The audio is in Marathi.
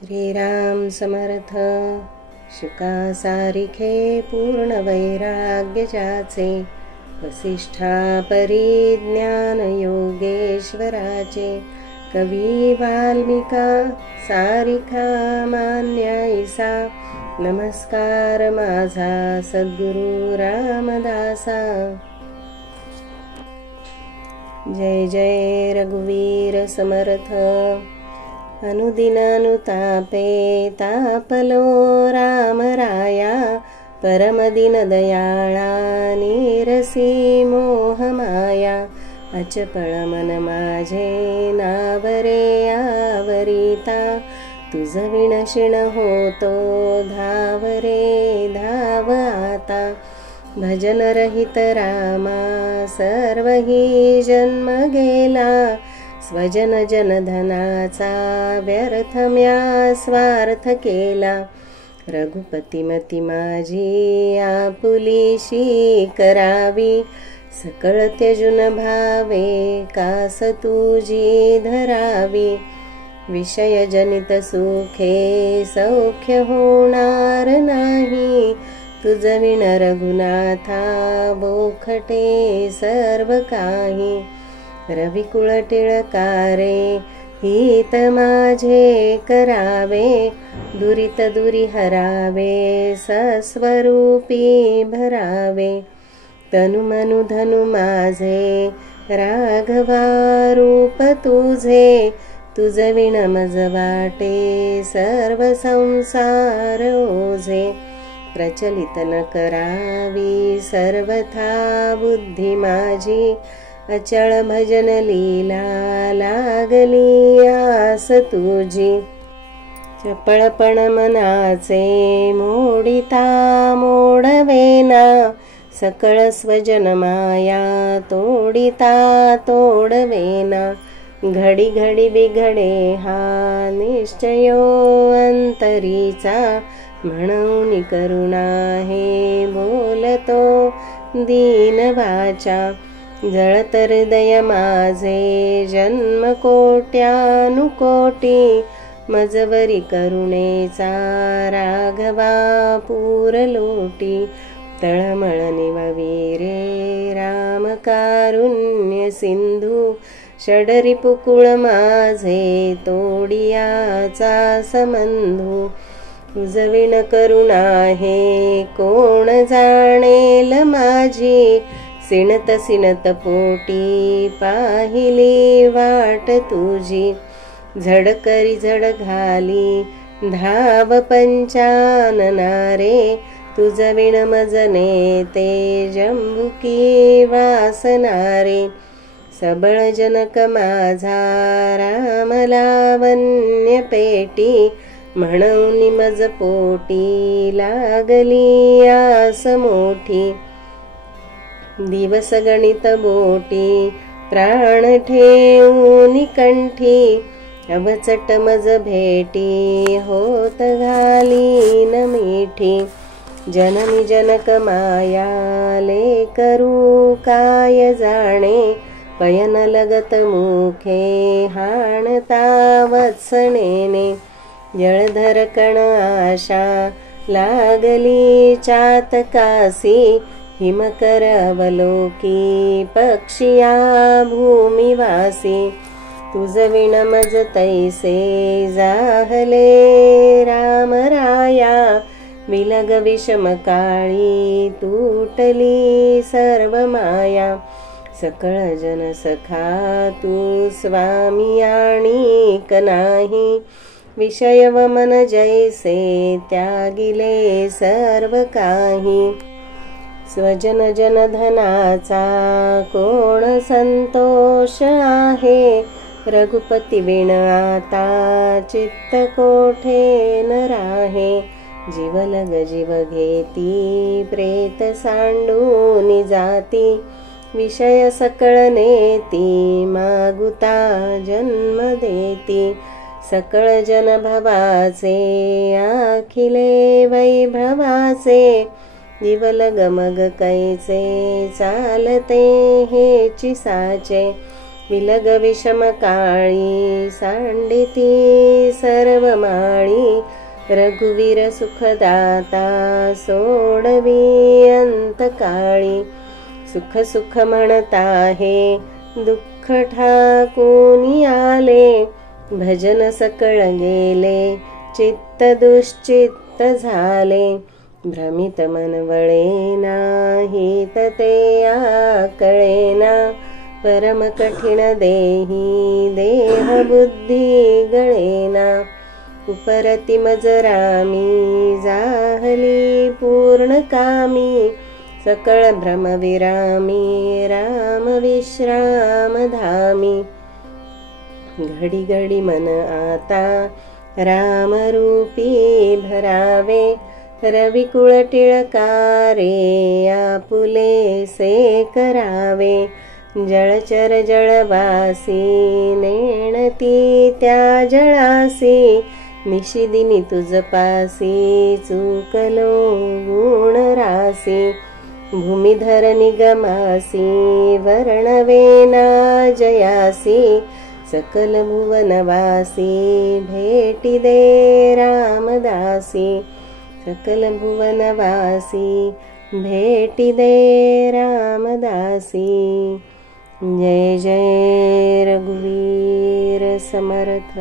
श्रीराम समर्थ। शुका सारिखे पूर्ण वैराग्य ज्याचे, वसिष्ठा परिज्ञान योगेश्वराचे। कवी वाल्मिका सारिखा मान्याईसा, नमस्कार माझा सद्गुरु रामदासा। जय जय रघुवीर समर्थ। अनुदिन अनुतापे तापलो राम राया, परमदिन दयाळा निरसी मोहमाया। अचपळ मन माझे नावरे आवरिता, तुझ विणशिण होतो धावरे धाव आता। भजन रहित रामा सर्वही जन्म गेला, स्वजन जनधनाचा व्यर्थ म्या स्वार्थ केला। रघुपती मती माझी आपुलीशी करावी, सकळ त्यजून भावे कास तुझी धरावी। विषय जनित सुखे सौख्य होणार नाही, तुझ विण रघुनाथा बोखटे सर्व काही। रविकुळ टिळकारे हित माझे करावे, दुरित दुरी हरावे सस्वरूपी भरावे। तनु मनु धनु माझे राघवा रूप तुझे, तुझ विण मज वाटे सर्व संसार ओझे। प्रचलित न करावी सर्वथा बुद्धी माझी, अचळ भजन लीला लागली आस तुझी। चपळपण मनाचे मोडिता मोडवेना, सकळ स्वजन माया तोडिता तोडवेना। घडी घडी बिघडे हा निश्चयो अंतरीचा, म्हणून करुणा हे बोलतो दीन वाचा। जळत हृदय माझे जन्म कोट्यानुकोटी, मजवरी करुणेचा राघवा पूर लोटी। तळमळ निववीरे राम कारुण्य सिंधू, षडरी पुकुळ माझे तोडियाचा संबंधू। तुझ विण करुणा हे कोण जाणेल माझी, सिणत सिणत पोटी पाहिली वाट तुझी। झड करी झड घाली धाव पंचानना रे, तुझ विण मजने ते जंबुकी वासना रे। सबळ जनक माझा राम लावण्य पेटी, म्हणून मज पोटी लागली आस मोठी। दिवस गणित बोटी प्राण ठेवून कंठी, अवचट मज भेटी होत घाली न मिठी। जननी जनक माया लेकरू काय जाणे, पयन लगत मुखे हाणता वत्सनेने। जळधर कण आशा लागली चातकासी, हिमकर अवलोकी पक्षिया भूमिवासी। तुझ विण मज तैसे जाहले राम राया, विलग विषम काळी तुटली सर्व माया। सकळ जन सखा तू स्वामी आणिक नाही, विषय व मन जैसे त्यागिले सर्व काही। स्वजन जनधनाचा कोण संतोष आहे, रघुपती विण आता चित्त कोठे न राहे। जीवलग जीव घेती प्रेत सांडून जाती, विषय सकळ नेती मागुता जन्म देती। सकळ जन भवाचे आखिले वैभवाचे, जीवलग मग कैचे चालते हेची साचे। विलग विषम काळी सांडिती सर्व माळी रघुवीर सुखदाता सोडवी अंतकाळी सुख सुख म्हणता हे दुःख ठाकून आले भजन सकळ गेले चित्त दुश्चित्त झाले भ्रमित मन वळेना हित ते आकळेना परम कठीण देही देह बुद्धी गळेना उपरती मजरामी जाहली पूर्ण कामी सकळ भ्रम विरामी राम विश्राम धामी घडी घडी मन आता राम रूपी भरावे रविकुळ टिळकारे आपुले से करावे जळचर जळवासी नेणती त्या जळासी निशिदिनी तुझ पासी चुकलो गुण रासी भूमिधर निगमासी वर्णवेना जयासी सकल भुवनवासी भेटी दे रामदासी सकल भुवनवासी भेटी दे रामदासी जय जय रघुवीर समर्थ।